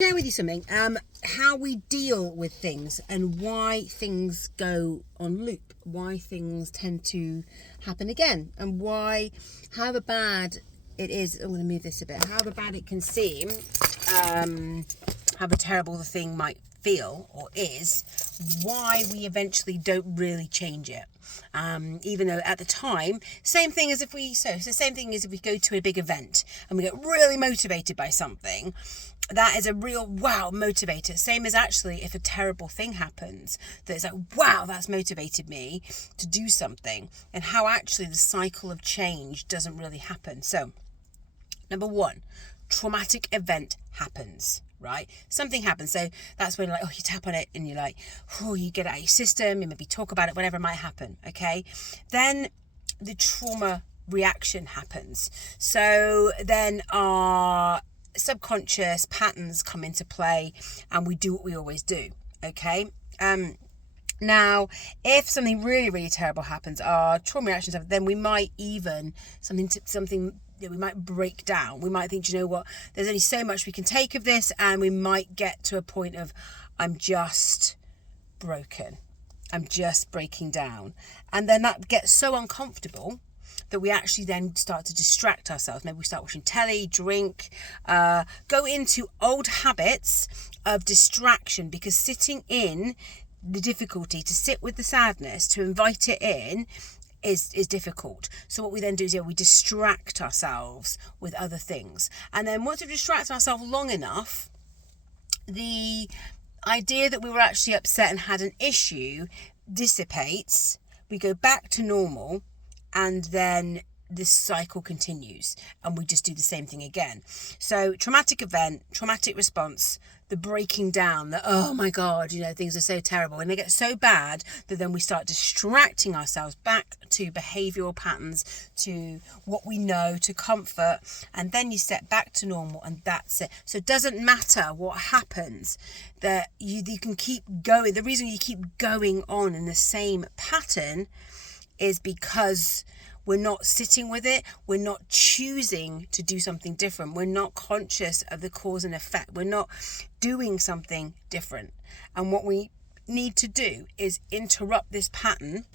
Share with you something, how we deal with things and why things go on loop, why things tend to happen again, and why, however bad it is, I'm going to move this a bit, however bad it can seem, however terrible the thing might feel or is, why we eventually don't really change it. Even though at the time, same thing as if we go to a big event and we get really motivated by something. That is a real wow motivator. Same as actually if a terrible thing happens, that it's like, wow, that's motivated me to do something, and how actually the cycle of change doesn't really happen. So, number one, traumatic event happens, right? Something happens. So that's when you tap on it and you're like, you get it out of your system, you maybe talk about it, whatever might happen, okay? Then the trauma reaction happens. So then our subconscious patterns come into play and we do what we always do, okay? Now, if something really, really terrible happens, our trauma reactions happen, then we might even, we might break down. We might think, you know what, there's only so much we can take of this, and we might get to a point of, I'm just broken. I'm just breaking down. And then that gets so uncomfortable that we actually then start to distract ourselves. Maybe we start watching telly, drink, go into old habits of distraction, because sitting in the difficulty, to sit with the sadness, to invite it in, is difficult. So what we then do is we distract ourselves with other things. And then once we've distracted ourselves long enough, the idea that we were actually upset and had an issue dissipates. We go back to normal, and then this cycle continues and we just do the same thing again. So traumatic event, traumatic response, the breaking down, that, oh my God, things are so terrible. And they get so bad that then we start distracting ourselves back to behavioural patterns, to what we know, to comfort. And then you step back to normal, and that's it. So it doesn't matter what happens, that you can keep going. The reason you keep going on in the same pattern is because we're not sitting with it. We're not choosing to do something different. We're not conscious of the cause and effect. We're not doing something different. And what we need to do is interrupt this pattern,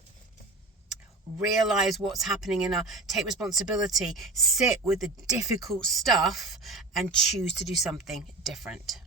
realize what's happening take responsibility, sit with the difficult stuff, and choose to do something different.